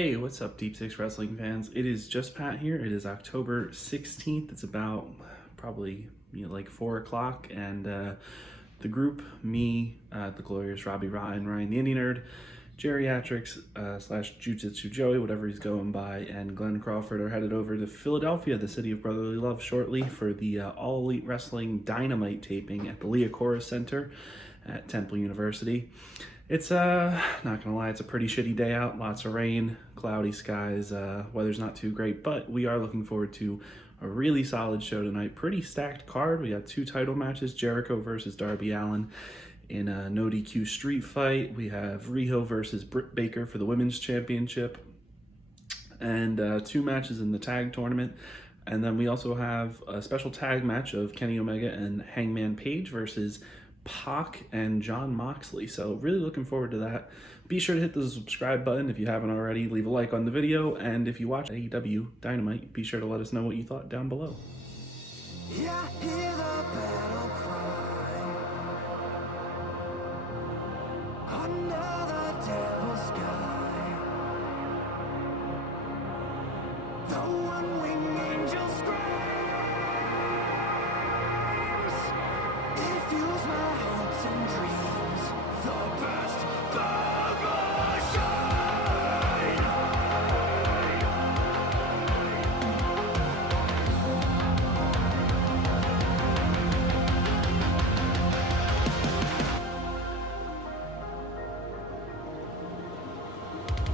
Hey, what's up, Deep Six Wrestling fans? It is just Pat here. It is October 16th. It's about probably like 4 o'clock, and the group, me, the glorious Robbie Rotten, Ryan the Indie Nerd, Geriatrics slash Jujitsu Joey, whatever he's going by, and Glenn Crawford are headed over to Philadelphia, the city of brotherly love, shortly for the All Elite Wrestling Dynamite taping at the Liacouras Center at Temple University. It's, not gonna lie, it's a pretty shitty day out. Lots of rain, cloudy skies, weather's not too great, but we are looking forward to a really solid show tonight. Pretty stacked card. We got 2 title matches, Jericho versus Darby Allin in a no DQ street fight. We have Riho versus Britt Baker for the Women's Championship, and 2 matches in the tag tournament. And then we also have a special tag match of Kenny Omega and Hangman Page versus PAC and Jon Moxley. So really looking forward to that. Be sure to hit the subscribe button if you haven't already. Leave a like on the video, and if you watch AEW Dynamite, be sure to let us know what you thought down below. Yeah, hear the battle cry under the devil's sky. The one-winged angel screams. It fuels my hopes and dreams. The best Bubbly shine.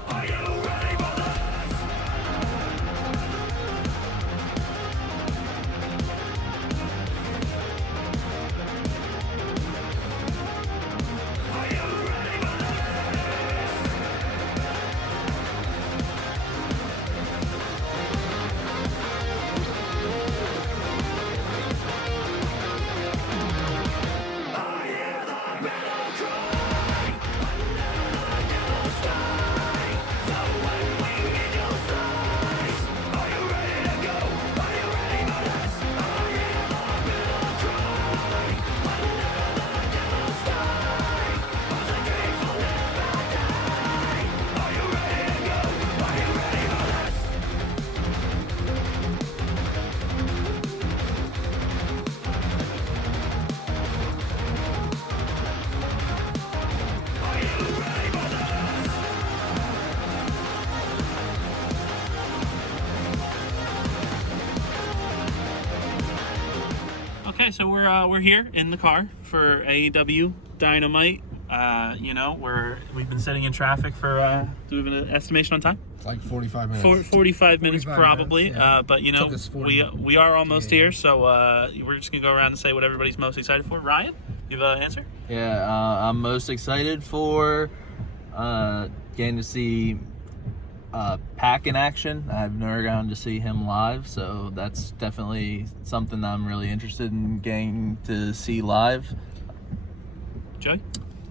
Are you ready for this? Are you ready for this? I hear the battle cry under the devil's sky. The one-winged angel sighs. Are you ready to go? Are you ready for this? I hear the battle cry under the devil's sky. As the gates will never die. Are you ready to go? Are you ready for this? Are you ready for this? Okay, so we're here in the car for AEW Dynamite. We've been sitting in traffic for do we have an estimation on time? It's like 45 minutes. 45 minutes 45 probably. minutes, yeah. But Took us 40 we are almost yeah. here, so we're just gonna go around and say what everybody's most excited for. Ryan, you have an answer? Yeah, I'm most excited for getting to see PAC in action. I've never gotten to see him live, so that's definitely something that I'm really interested in getting to see live. Joey?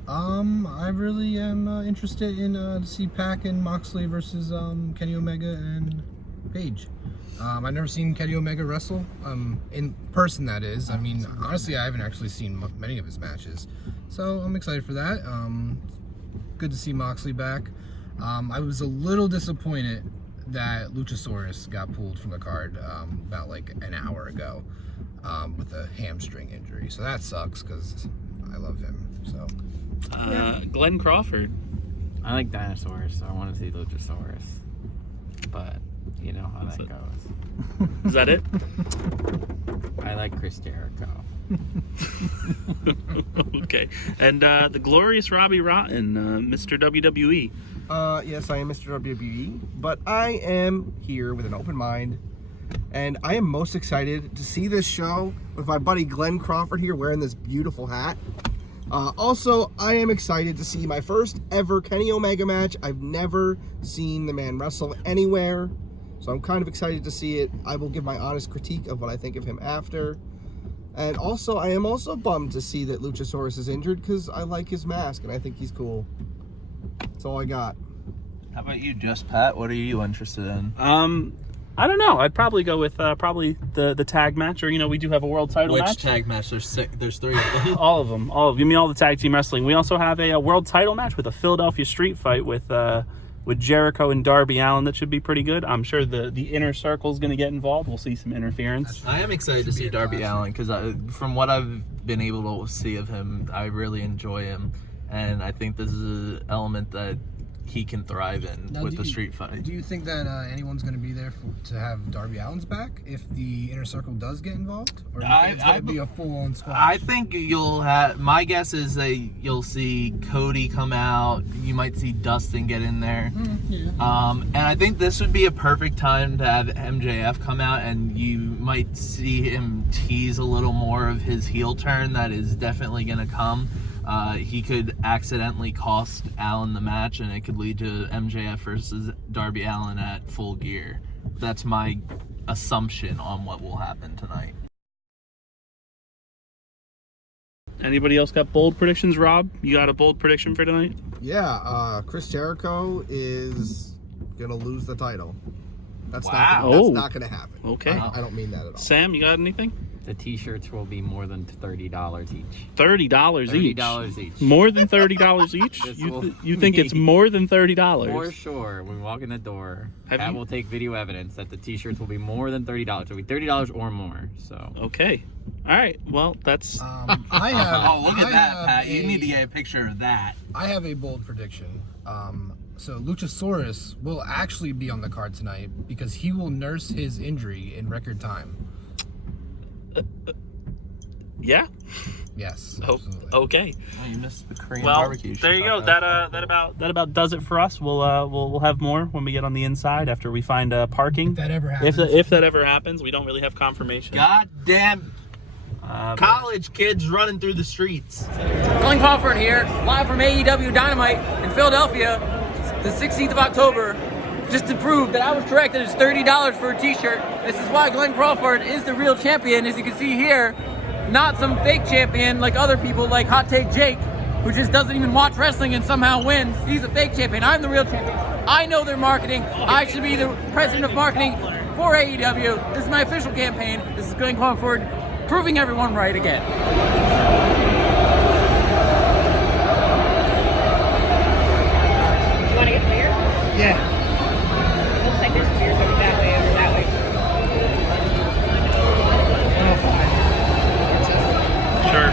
I really am interested in to see PAC and Moxley versus Kenny Omega and Page. I've never seen Kenny Omega wrestle in person, that is. I mean, honestly, I haven't actually seen many of his matches, so I'm excited for that. Good to see Moxley back. I was a little disappointed that Luchasaurus got pulled from the card about like an hour ago with a hamstring injury, so that sucks because I love him. So Glenn Crawford. I like dinosaurs, so I want to see Luchasaurus. But you know how that goes. Is that it? I like Chris Jericho. Okay. And the glorious Robbie Rotten, Mr. WWE. Yes, I am Mr. WWE, but I am here with an open mind, and I am most excited to see this show with my buddy Glenn Crawford here wearing this beautiful hat. Also, I am excited to see my first ever Kenny Omega match. I've never seen the man wrestle anywhere, so I'm kind of excited to see it. I will give my honest critique of what I think of him after. And also, I am also bummed to see that Luchasaurus is injured because I like his mask and I think he's cool. That's all I got. How about you, Just Pat? What are you interested in? I don't know. I'd probably go with probably the tag match, or we do have a world title match. Which tag match? There's 3 of them. All of them. Give me all the tag team wrestling. We also have a world title match with a Philadelphia street fight with with Jericho and Darby Allin. That should be pretty good. I'm sure the inner circle is going to get involved. We'll see some interference. I am excited to see Darby Allin because from what I've been able to see of him, I really enjoy him, and I think this is an element that he can thrive in Now, with the street fight. Do you think that anyone's going to be there to have Darby Allin's back if the inner circle does get involved, or do you think it's going to be a full-on squash? I think you'll have. My guess is that you'll see Cody come out. You might see Dustin get in there. And I think this would be a perfect time to have MJF come out, and you might see him tease a little more of his heel turn that is definitely going to come. He could accidentally cost Allin the match, and it could lead to MJF versus Darby Allin at Full Gear. That's my assumption on what will happen tonight. Anybody else got bold predictions? Rob, you got a bold prediction for tonight? Yeah, Chris Jericho is gonna lose the title. That's Wow. not gonna happen. Okay. I don't mean that at all. Sam, you got anything? The t-shirts will be more than $30 each. $30 each. $30 each. More than $30 each? This You, will you think it's more than $30? For sure. When we walk in the door, Have that you- will take video evidence that the t-shirts will be more than $30. It'll be $30 or more. So Okay. All right. Well, that's I have. Oh, look at I that, have Pat. You a- need to get a picture of that. I have a bold prediction. So Luchasaurus will actually be on the card tonight because he will nurse his injury in record time. yeah. Yes. Oh, absolutely. okay. Oh, you missed the Korean Well, barbecue. there you go. That about does it for us. We'll have more when we get on the inside after we find parking. If that ever happens. If that ever happens, we don't really have confirmation. God damn college kids running through the streets. Glenn Crawford here, live from AEW Dynamite in Philadelphia, the 16th of October, just to prove that I was correct that it's $30 for a t-shirt. This is why Glenn Crawford is the real champion, as you can see here, not some fake champion like other people like Hot Take Jake, who just doesn't even watch wrestling and somehow wins. He's a fake champion. I'm the real champion. I know their marketing. I should be the president of marketing for AEW. This is my official campaign. This is Glenn Crawford proving everyone right again. You want to get the beer? Yeah. Looks like there's beers over that way, over that way. Sure.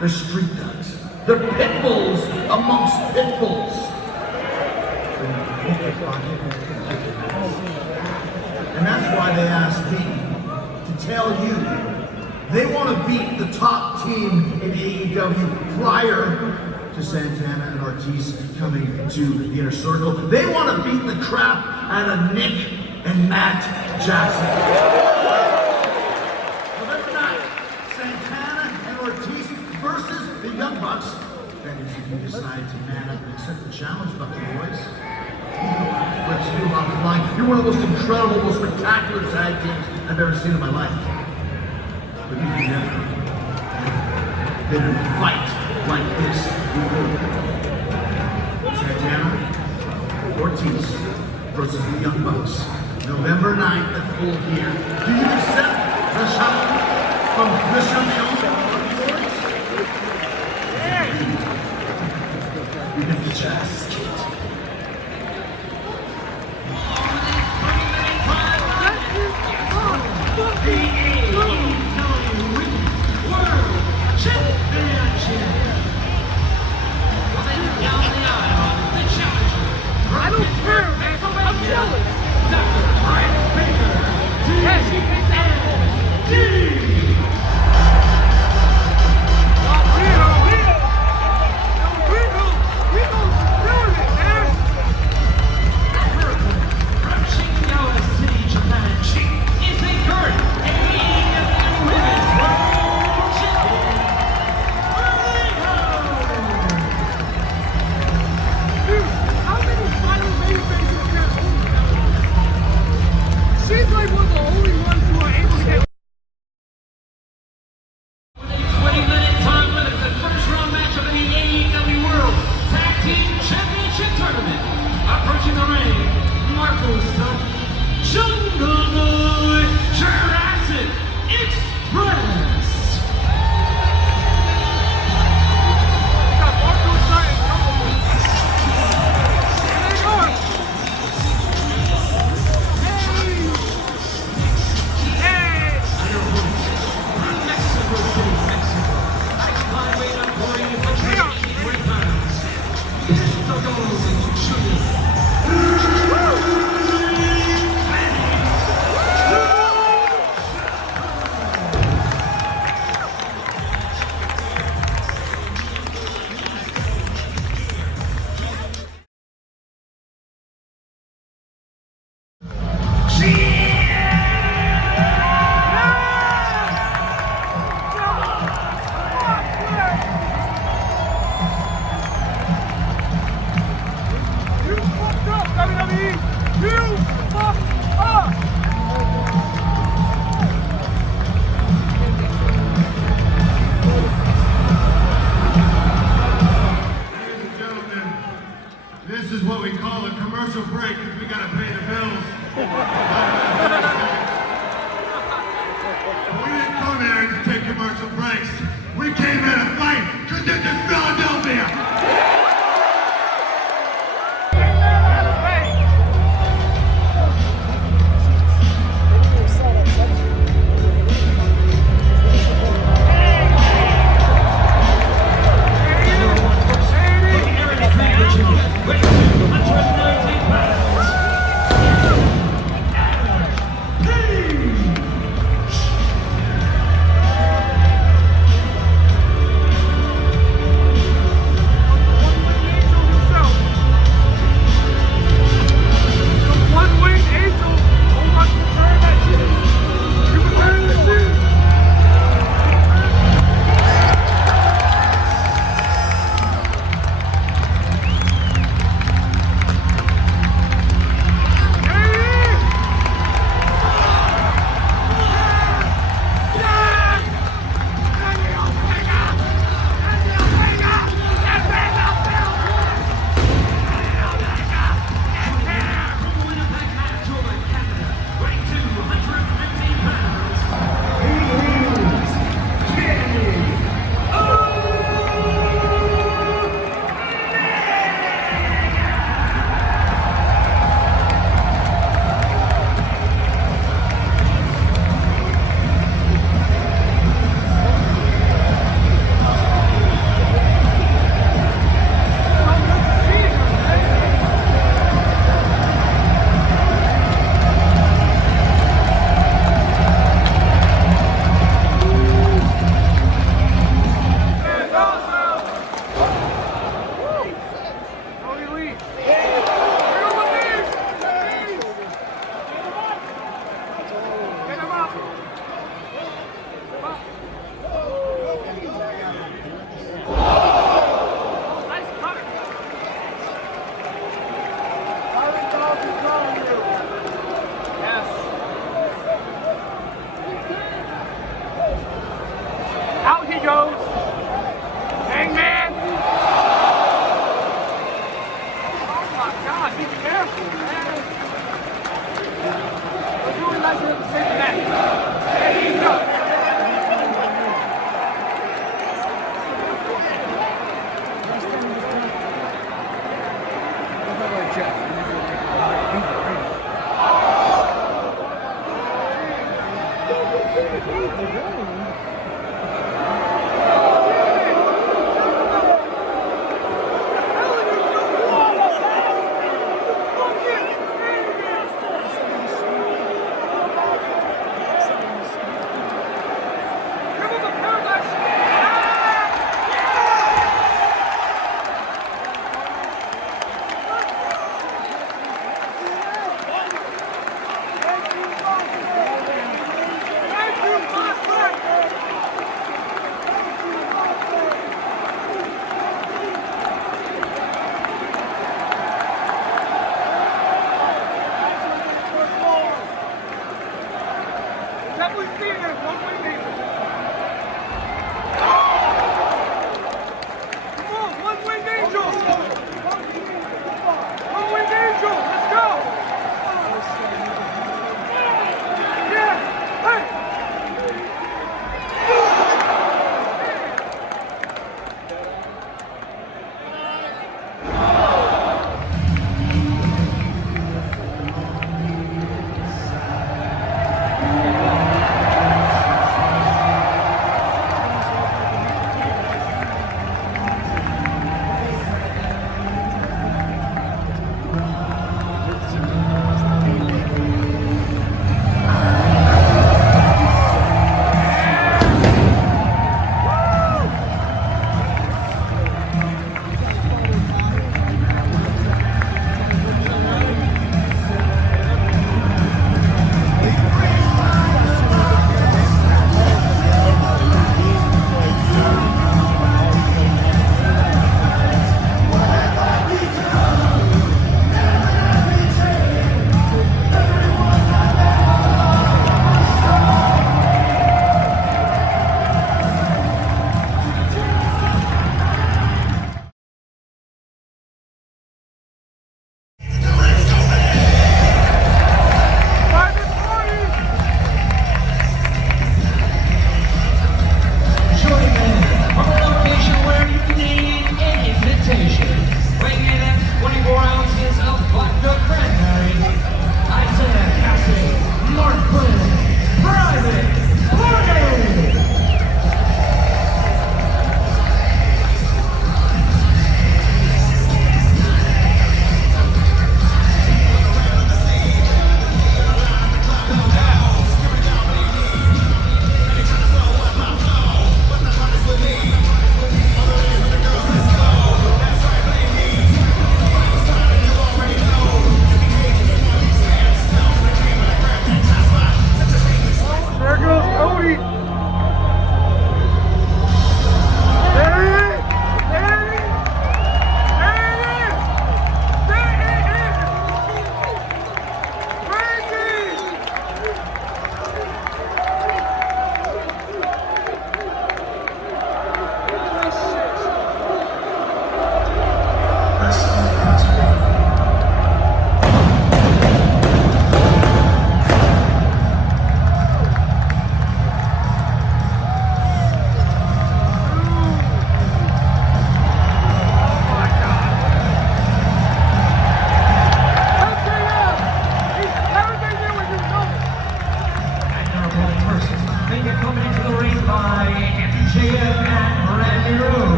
the street dogs. They're pit bulls amongst pit bulls. And that's why they asked me to tell you they want to beat the top team in AEW prior to Santana and Ortiz coming to the Inner Circle. They want to beat the crap out of Nick and Matt Jackson. November 9th. decide to man up and accept the challenge, Bubbly boys. You do a lot of flips, you do a lot of flying. You're one of the most incredible, most spectacular tag teams I've ever seen in my life. But you've never been in a fight like this before. Santana, Ortiz versus the Young Bucks. November 9th at Full Gear. Do you accept the challenge from Mr. Leon? You're gonna get your asses kicked. The AEW World Championship. Down the aisle, the challenger. I don't care, man. I'm jealous. Dr. Britt Baker. Yes, he takes out D. Jurassic Express. This is what we call a commercial break because we gotta pay the bills. We didn't come here to take commercial breaks. We came here to fight because this is Philadelphia.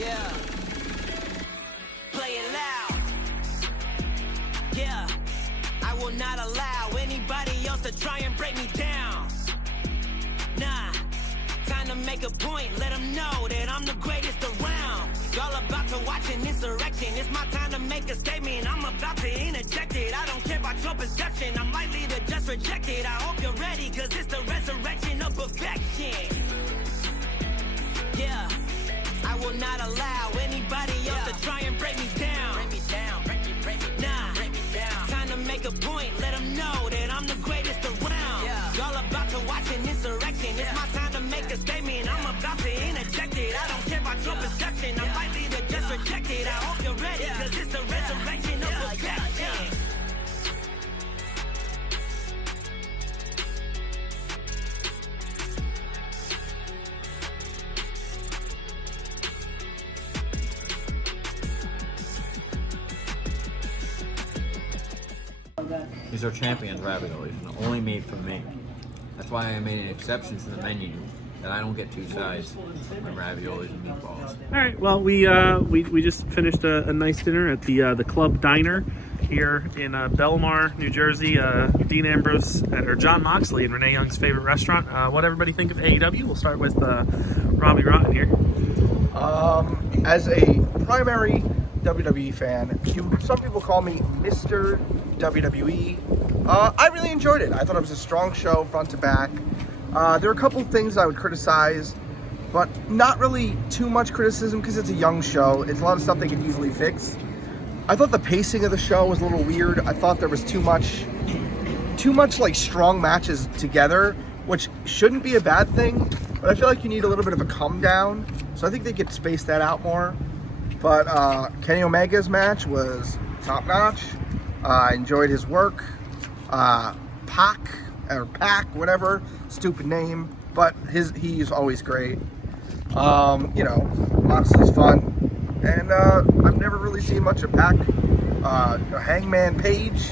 Yeah. Play it loud. Yeah. I will not allow anybody else to try and break me down. Nah. Time to make a point. Let them know that I'm the greatest around. Y'all about to watch an insurrection. It's my time to make a statement. I'm about to interject it. I don't care about your perception. I'm likely to just reject it. I hope you're ready, cause it's the resurrection of perfection. Yeah. I will not allow anybody else to try and break me down. Break me down, break me down. Break me down. Time to make a point, let them know that I'm the greatest around. Y'all about to watch an insurrection. It's my time to make a statement. I'm about to interject it. I don't care about your perception. I'm likely to just reject it. I hope you're ready, cause it's the resurrection of perfection. These are champions raviolis, only made for me. That's why I made an exception to the menu, that I don't get two sides of raviolis and meatballs. All right. Well, we just finished a nice dinner at the Club Diner here in Belmar, New Jersey. Dean Ambrose or Jon Moxley and Renee Young's favorite restaurant. What everybody think of AEW? We'll start with Robbie Rotten here. As a primary WWE fan, some people call me Mr. WWE. I really enjoyed it. I thought it was a strong show, front to back. There are a couple things I would criticize, but not really too much criticism because it's a young show. It's a lot of stuff they can easily fix. I thought the pacing of the show was a little weird. I thought there was too much like strong matches together, which shouldn't be a bad thing, but I feel like you need a little bit of a come down. So I think they could space that out more. But Kenny Omega's match was top notch. I enjoyed his work. PAC, whatever, stupid name, but he's always great. Moxley's fun, and I've never really seen much of PAC. Hangman Page,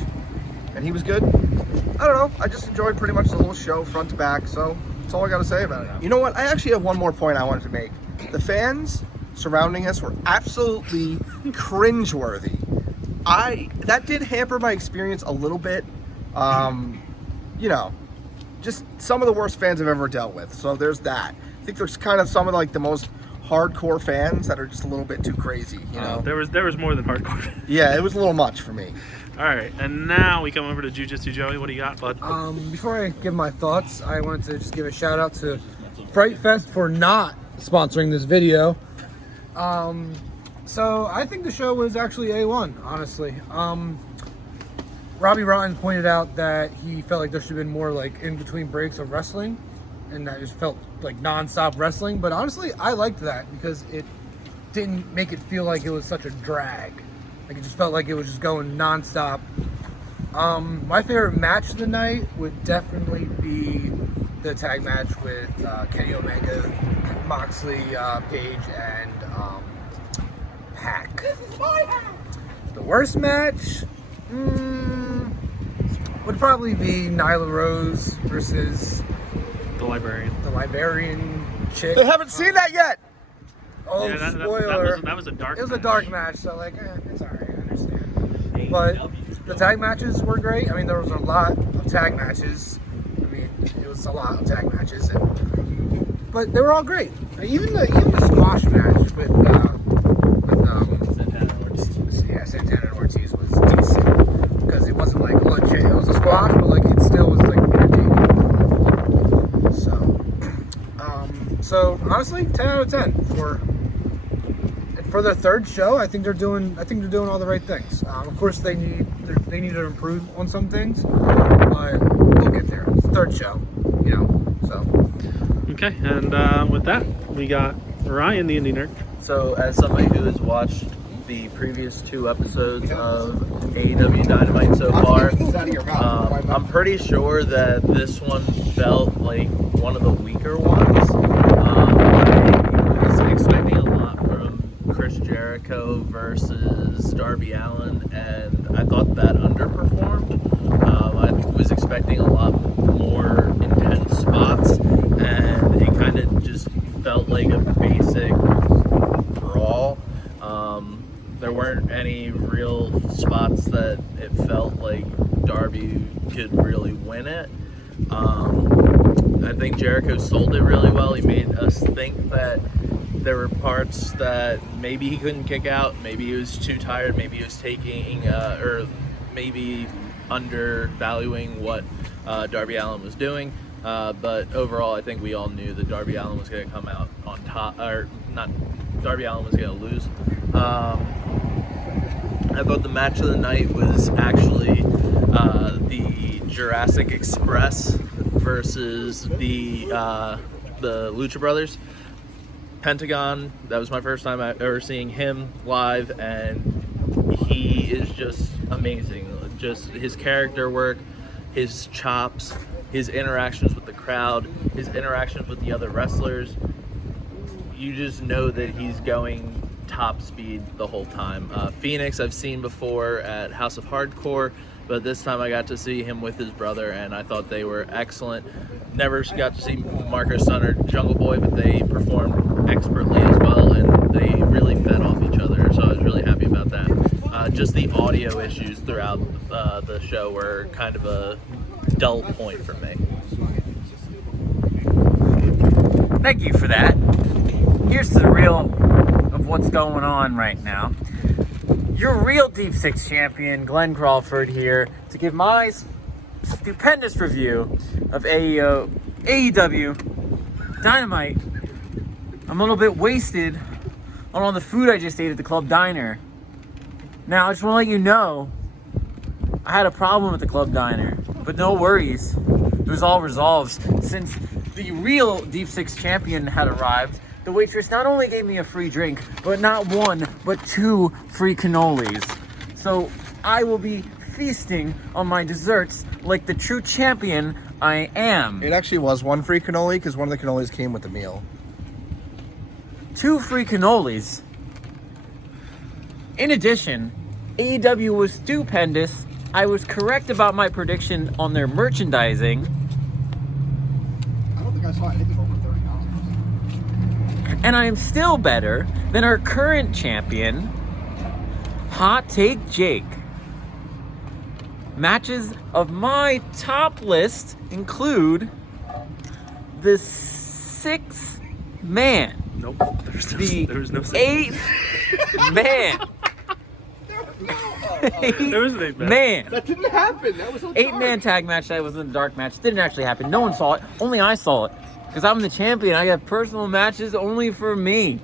and he was good. I don't know. I just enjoyed pretty much the whole show, front to back. So that's all I got to say about it. You know what? I actually have one more point I wanted to make. The fans surrounding us were absolutely cringeworthy. That did hamper my experience a little bit. Just some of the worst fans I've ever dealt with. So there's that. I think there's kind of some of like the most hardcore fans that are just a little bit too crazy, you know? There was more than hardcore. Yeah, it was a little much for me. All right, and now we come over to Jiu-Jitsu Joey. What do you got, bud? Before I give my thoughts, I wanted to just give a shout out to Fright Fest for not sponsoring this video. So I think the show was actually A1, honestly. Robbie Rotten pointed out that he felt like there should have been more like in between breaks of wrestling, and that just felt like non-stop wrestling. But honestly, I liked that because it didn't make it feel like it was such a drag. Like it just felt like it was just going non-stop. My favorite match of the night would definitely be the tag match with Kenny Omega, Moxley, Page, and PAC. This is my house. The worst match would probably be Nyla Rose versus The librarian chick. They haven't seen that yet! Oh, Yeah, spoiler. that was a dark It was a match. dark match, so like, it's alright, I understand. But the tag matches were great. I mean, there was a lot of tag matches. I mean, it was a lot of tag matches, but they were all great. Even the squash match with Santana and Ortiz was decent because it wasn't like legit. It was a squash, but like it still was like entertaining. So honestly, 10 out of 10 for their third show. I think they're doing all the right things. Of course, they need to improve on some things, but they'll get there. It's the third show, you know. So Okay, and with that, we got Ryan, the Indie Nerd. So, as somebody who has watched the previous 2 episodes of AEW Dynamite so far, I'm pretty sure that this one felt like one of the weaker ones. I was expecting a lot from Chris Jericho versus Darby Allin, and I thought that underperformed. I was expecting a lot more intense spots, and it kind of just felt like a basic brawl. There weren't any real spots that it felt like Darby could really win it. I think Jericho sold it really well. He made us think that there were parts that maybe he couldn't kick out, maybe he was too tired, maybe he was taking, or maybe undervaluing what Darby Allin was doing. But overall, I think we all knew that Darby Allin was going to come out on top, or not, Darby Allin was going to lose. I thought the match of the night was actually the Jurassic Express versus the Lucha Brothers. Pentagon, that was my first time ever seeing him live, and he is just amazing. Just his character work, his chops, his interactions with the crowd, his interactions with the other wrestlers. You just know that he's going top speed the whole time. Phoenix I've seen before at House of Hardcore, but this time I got to see him with his brother, and I thought they were excellent. Never got to see Marco Stunt or Jungle Boy, but they performed expertly as well, and they really fed off each other, so I was really happy about that. Just the audio issues throughout the show were kind of a dull point for me. Thank you for that. Here's the real of what's going on right now. Your real Deep Six champion, Glenn Crawford, here to give my stupendous review of AEW Dynamite. I'm a little bit wasted on all the food I just ate at the Club Diner. Now, I just want to let you know, I had a problem at the Club Diner, but no worries. It was all resolved. Since the real Deep Six champion had arrived, the waitress not only gave me a free drink, but not 1, but 2 free cannolis. So I will be feasting on my desserts like the true champion I am. It actually was 1 free cannoli because one of the cannolis came with the meal. 2 free cannolis. In addition, AEW was stupendous. I was correct about my prediction on their merchandising. I don't think I saw anything over $30. And I am still better than our current champion, Hot Take Jake. Matches of my top list include the 6-man Nope. The There was no 8th man. There was an 8 man. Man. That didn't happen. That was so 8-man tag match that was in the dark match. Didn't actually happen. No one saw it. Only I saw it. Because I'm the champion. I have personal matches only for me.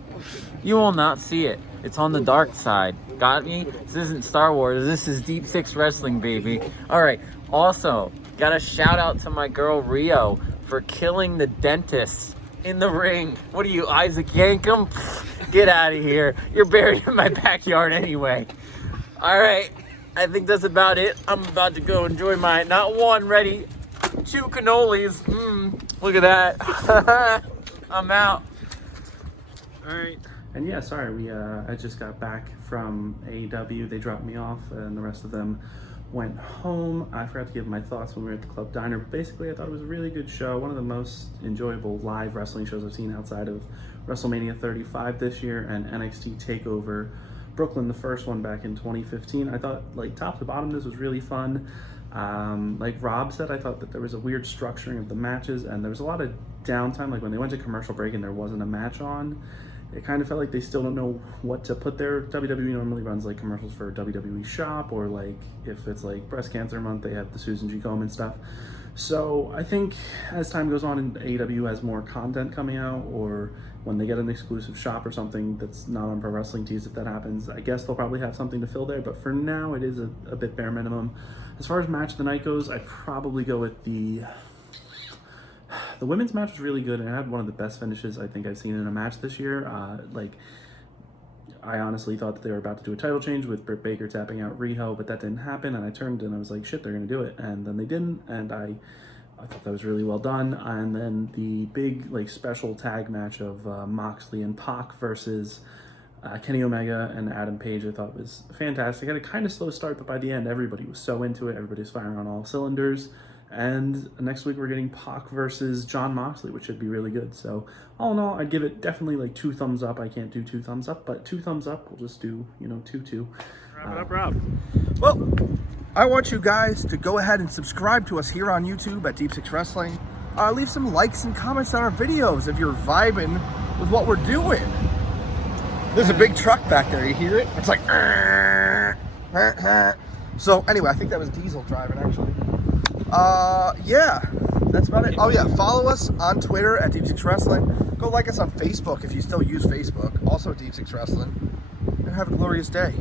You will not see it. It's on the dark side. Got me? This isn't Star Wars. This is Deep Six Wrestling, baby. All right. Also, got a shout out to my girl Riho for killing the dentist in the ring. What are you, Isaac Yankum? Get out of here. You're buried in my backyard anyway. All right. I think that's about it. I'm about to go enjoy my, not one, ready, 2 cannolis. Look at that. I'm out. All right. And yeah, sorry, I just got back from AEW. They dropped me off, and the rest of them went home. I forgot to give my thoughts when we were at the Club Diner. Basically, I thought it was a really good show. One of the most enjoyable live wrestling shows I've seen outside of WrestleMania 35 this year and NXT TakeOver Brooklyn, the first one back in 2015. I thought, like, top to bottom, this was really fun. Like Rob said, I thought that there was a weird structuring of the matches, and there was a lot of downtime. Like when they went to commercial break and there wasn't a match on, it kind of felt like they still don't know what to put there. WWE normally runs like commercials for WWE Shop, or like if it's like breast cancer month, they have the Susan G. Komen stuff. So I think as time goes on and AEW has more content coming out, or when they get an exclusive shop or something that's not on Pro Wrestling Tees, if that happens, I guess they'll probably have something to fill there. But for now, it is a bit bare minimum. As far as match of the night goes, I'd probably go with the women's match was really good, and it had one of the best finishes I think I've seen in a match this year. I honestly thought that they were about to do a title change with Britt Baker tapping out Riho, but that didn't happen, and I turned and I was like, shit, they're going to do it. And then they didn't, and I thought that was really well done. And then the big like special tag match of Moxley and PAC versus Kenny Omega and Adam Page, I thought was fantastic. It had a kind of slow start, but by the end, everybody was so into it. Everybody's firing on all cylinders. And next week, we're getting PAC versus Jon Moxley, which should be really good. So all in all, I'd give it definitely like 2 thumbs up. I can't do 2 thumbs up, but 2 thumbs up. We'll just do, 2-2. Wrap it up, Rob. Well, I want you guys to go ahead and subscribe to us here on YouTube at Deep Six Wrestling. Leave some likes and comments on our videos if you're vibing with what we're doing. There's a big truck back there. You hear it? It's like... So anyway, I think that was Diesel driving actually. Yeah, that's about it. Oh yeah, follow us on Twitter at Deep Six Wrestling. Go like us on Facebook if you still use Facebook. Also Deep Six Wrestling. And have a glorious day.